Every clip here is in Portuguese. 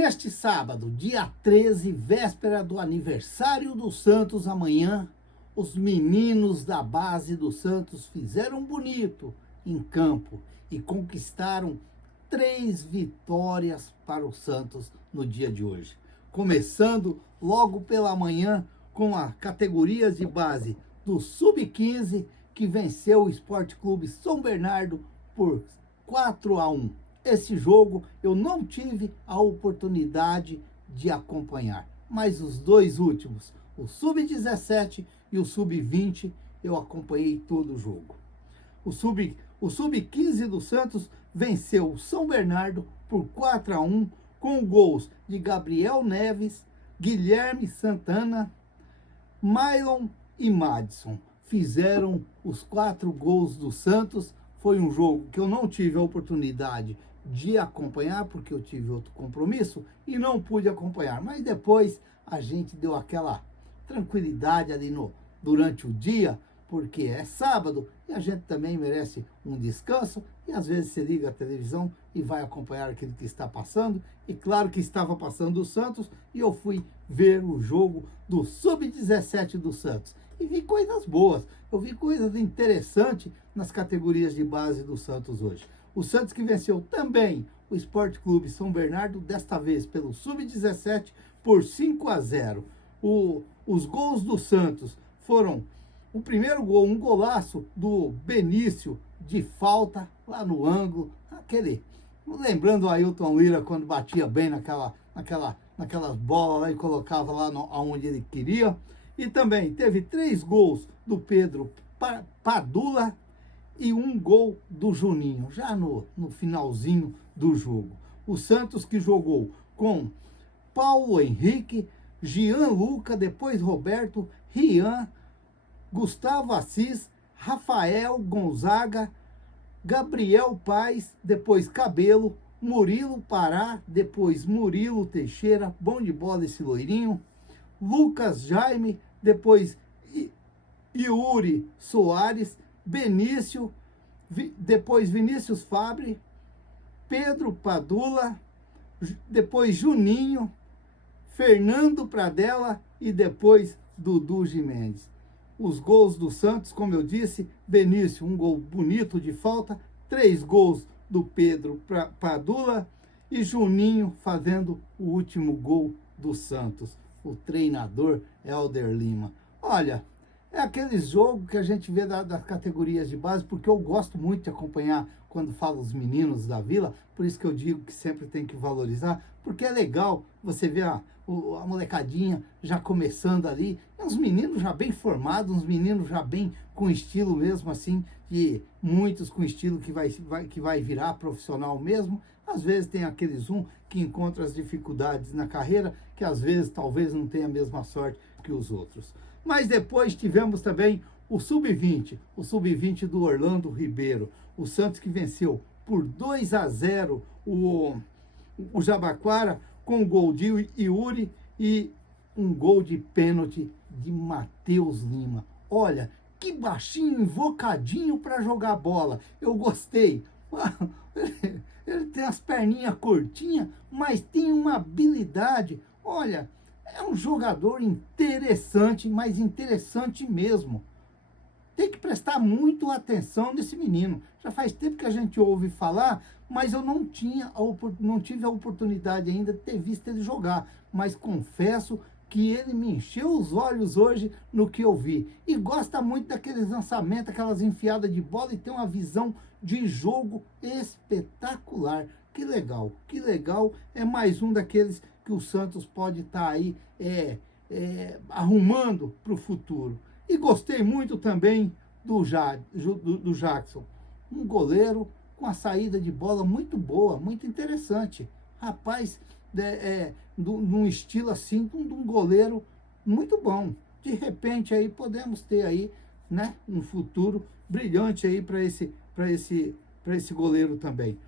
neste sábado, dia 13, véspera do aniversário do Santos amanhã, os meninos da base do Santos fizeram bonito em campo e conquistaram 3 vitórias para o Santos no dia de hoje. Começando logo pela manhã com a categorias de base do Sub-15, que venceu o Sport Clube São Bernardo por 4-1. Esse jogo eu não tive a oportunidade de acompanhar, mas os dois últimos, o Sub-17 e o Sub-20, eu acompanhei todo o jogo. O Sub-15 do Santos venceu o São Bernardo por 4-1, com gols de Gabriel Neves, Guilherme Santana, Mylon e Madison. Fizeram os 4 gols do Santos. Foi um jogo que eu não tive a oportunidade de acompanhar, porque eu tive outro compromisso e não pude acompanhar. Mas depois a gente deu aquela tranquilidade ali durante o dia, porque é sábado e a gente também merece um descanso. E às vezes você liga a televisão e vai acompanhar aquilo que está passando. E claro que estava passando o Santos e eu fui ver o jogo do Sub-17 do Santos. E vi coisas boas, eu vi coisas interessantes nas categorias de base do Santos hoje. O Santos que venceu também o Sport Clube São Bernardo, desta vez pelo Sub-17 por 5-0. Os gols do Santos foram: o primeiro gol, um golaço do Benício de falta lá no ângulo, lembrando o Ailton Lira quando batia bem naquelas bolas lá e colocava lá onde ele queria. E também teve 3 gols do Pedro Padula e um gol do Juninho, já no finalzinho do jogo. O Santos que jogou com Paulo Henrique, Gianluca, depois Roberto, Rian, Gustavo Assis, Rafael Gonzaga, Gabriel Paes, depois Cabelo, Murilo Pará, depois Murilo Teixeira, bom de bola esse loirinho, Lucas Jaime, depois Yuri Soares, Benício, depois Vinícius Fabre, Pedro Padula, depois Juninho, Fernando Pradella e depois Dudu Gimenez. Os gols do Santos, como eu disse, Benício, um gol bonito de falta, 3 gols do Pedro Padula e Juninho fazendo o último gol do Santos. O treinador Helder Lima. Olha, é aquele jogo que a gente vê das categorias de base, porque eu gosto muito de acompanhar quando falo os meninos da Vila, por isso que eu digo que sempre tem que valorizar, porque é legal você ver a molecadinha já começando ali, uns meninos já bem formados, uns meninos já bem com estilo mesmo assim, e muitos com estilo que vai virar profissional mesmo. Às vezes tem aqueles que encontra as dificuldades na carreira, que às vezes talvez não tenha a mesma sorte que os outros. Mas depois tivemos também o Sub-20 do Orlando Ribeiro. O Santos que venceu por 2-0 o Jabaquara, com um gol de Yuri e um gol de pênalti de Matheus Lima. Olha, que baixinho, invocadinho para jogar bola. Eu gostei. Ele tem as perninhas curtinhas, mas tem uma habilidade. Olha, é um jogador interessante, mas interessante mesmo. Tem que prestar muito atenção nesse menino. Já faz tempo que a gente ouve falar, mas eu não tive a oportunidade ainda de ter visto ele jogar. Mas confesso que ele me encheu os olhos hoje no que eu vi. E gosta muito daqueles lançamentos, aquelas enfiadas de bola, e tem uma visão de jogo espetacular. Que legal, que legal. É mais um daqueles que o Santos pode estar aí arrumando para o futuro. E gostei muito também do Jackson, um goleiro com a saída de bola muito boa, muito interessante. Rapaz, num estilo assim, de um goleiro muito bom. De repente aí podemos ter aí, né, um futuro brilhante aí para esse goleiro também.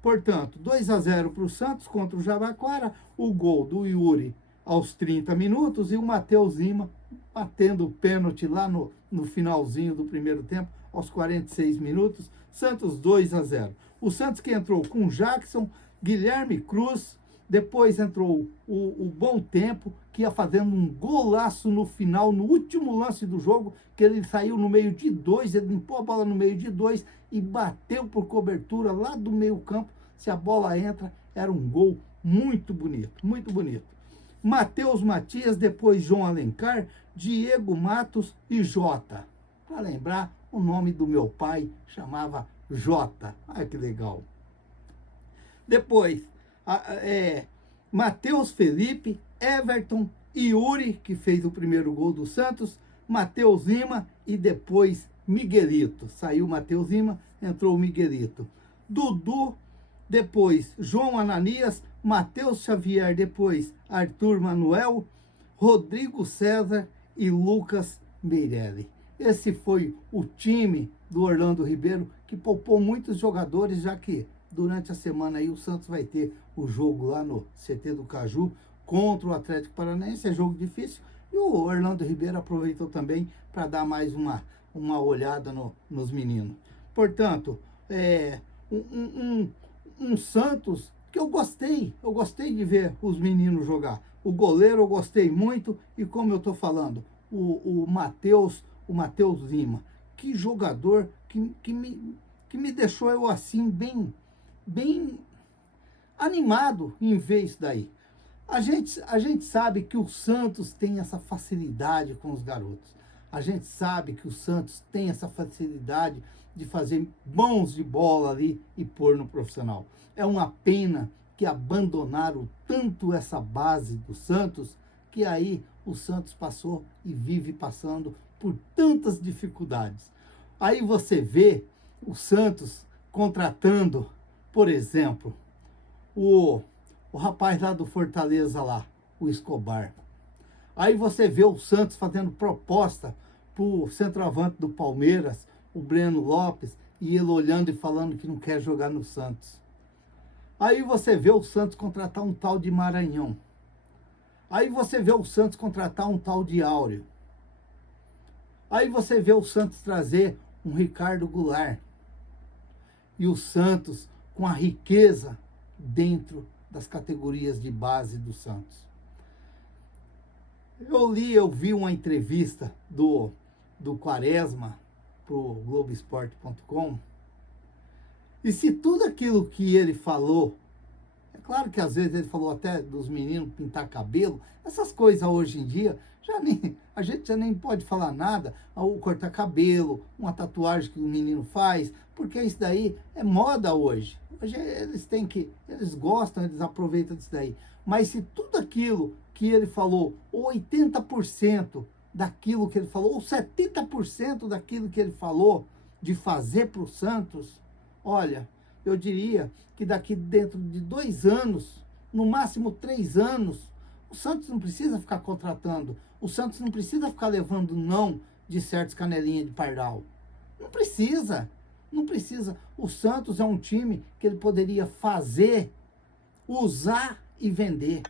Portanto, 2-0 para o Santos contra o Jabaquara, o gol do Yuri aos 30 minutos e o Matheus Lima batendo o pênalti lá no finalzinho do primeiro tempo, aos 46 minutos, Santos 2-0. O Santos que entrou com Jackson, Guilherme Cruz, Depois entrou o Bom Tempo, que ia fazendo um golaço no final, no último lance do jogo, que ele saiu no meio de dois, ele limpou a bola no meio de dois e bateu por cobertura lá do meio campo. Se a bola entra, era um gol muito bonito, muito bonito. Matheus Matias, depois João Alencar, Diego Matos e Jota. Para lembrar, o nome do meu pai chamava Jota. Olha que legal. Depois, Matheus Felipe, Everton, Yuri, que fez o primeiro gol do Santos, Matheus Lima e depois Miguelito. Saiu Matheus Lima, entrou o Miguelito. Dudu, depois João Ananias, Matheus Xavier, depois Arthur Manuel, Rodrigo César e Lucas Meirelli. Esse foi o time do Orlando Ribeiro, que poupou muitos jogadores, já que durante a semana aí o Santos vai ter o jogo lá no CT do Caju contra o Atlético Paranaense. É jogo difícil. E o Orlando Ribeiro aproveitou também para dar mais uma olhada nos meninos. Portanto, um Santos que eu gostei de ver os meninos jogar. O goleiro eu gostei muito e, como eu estou falando, o Matheus Lima, que jogador que me deixou eu assim bem animado em ver isso daí. A gente sabe que o Santos tem essa facilidade com os garotos. A gente sabe que o Santos tem essa facilidade de fazer mãos de bola ali e pôr no profissional. É uma pena que abandonaram tanto essa base do Santos, que aí o Santos passou e vive passando por tantas dificuldades. Aí você vê o Santos contratando, por exemplo, o rapaz lá do Fortaleza lá, o Escobar. Aí você vê o Santos fazendo proposta para o centroavante do Palmeiras, o Breno Lopes, e ele olhando e falando que não quer jogar no Santos. Aí você vê o Santos contratar um tal de Maranhão. Aí você vê o Santos contratar um tal de Áureo. Aí você vê o Santos trazer um Ricardo Goulart. E o Santos com a riqueza dentro das categorias de base do Santos. Eu vi uma entrevista do Quaresma para o Globoesporte.com. E se tudo aquilo que ele falou, é claro que às vezes ele falou até dos meninos pintar cabelo, essas coisas hoje em dia, a gente já nem pode falar nada, ou cortar cabelo, uma tatuagem que o menino faz, porque isso daí é moda hoje. Hoje eles gostam, eles aproveitam disso daí. Mas se tudo aquilo que ele falou, ou 80% daquilo que ele falou, ou 70% daquilo que ele falou de fazer para o Santos, olha, eu diria que daqui dentro de 2 anos, no máximo 3 anos, o Santos não precisa ficar contratando, o Santos não precisa ficar levando não de certos canelinhas de pardal. Não precisa, não precisa. O Santos é um time que ele poderia fazer, usar e vender.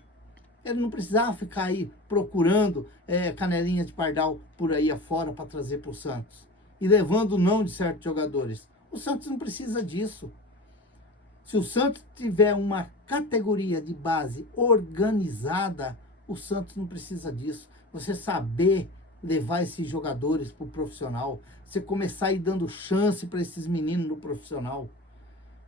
Ele não precisava ficar aí procurando canelinha de pardal por aí afora para trazer para o Santos. E levando não de certos jogadores. O Santos não precisa disso. Se o Santos tiver uma categoria de base organizada, o Santos não precisa disso. Você saber levar esses jogadores para o profissional. Você começar a ir dando chance para esses meninos no profissional.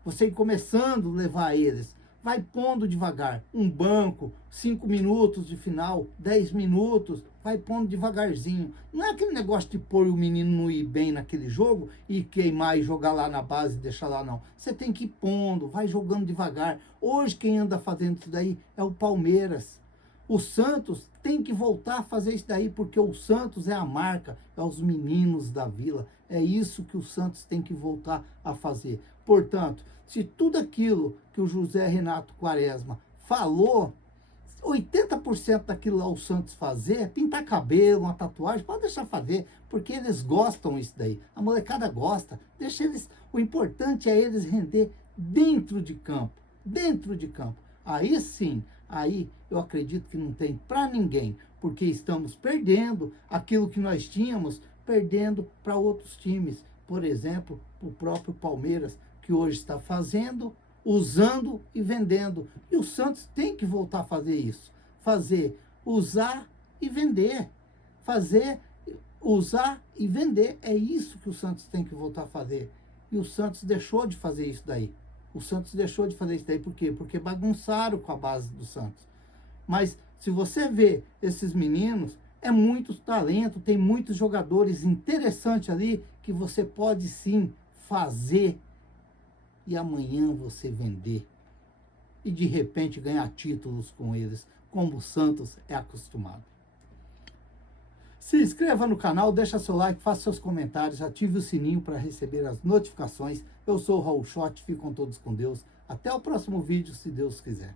Você ir começando a levar eles. Vai pondo devagar, um banco, 5 minutos de final, 10 minutos, vai pondo devagarzinho. Não é aquele negócio de pôr o menino não ir bem naquele jogo e queimar e jogar lá na base e deixar lá, não. Você tem que ir pondo, vai jogando devagar. Hoje quem anda fazendo isso daí é o Palmeiras. O Santos tem que voltar a fazer isso daí, porque o Santos é a marca, é os meninos da vila. É isso que o Santos tem que voltar a fazer. Portanto, se tudo aquilo que o José Renato Quaresma falou, 80% daquilo lá o Santos fazer, pintar cabelo, uma tatuagem, pode deixar fazer, porque eles gostam disso daí. A molecada gosta, deixa eles, o importante é eles render dentro de campo, dentro de campo. Aí sim, aí eu acredito que não tem para ninguém, porque estamos perdendo aquilo que nós tínhamos, perdendo para outros times. Por exemplo, o próprio Palmeiras, que hoje está fazendo usando e vendendo. E o Santos tem que voltar a fazer isso. Usar e vender. Usar e vender. É isso que o Santos tem que voltar a fazer. E o Santos deixou de fazer isso daí. O Santos deixou de fazer isso daí. Por quê? Porque bagunçaram com a base do Santos. Mas se você vê esses meninos, é muito talento, tem muitos jogadores interessantes ali que você pode sim fazer e amanhã você vender. E de repente ganhar títulos com eles, como o Santos é acostumado. Se inscreva no canal, deixa seu like, faça seus comentários, ative o sininho para receber as notificações. Eu sou o Raul Schott, fiquem todos com Deus. Até o próximo vídeo, se Deus quiser.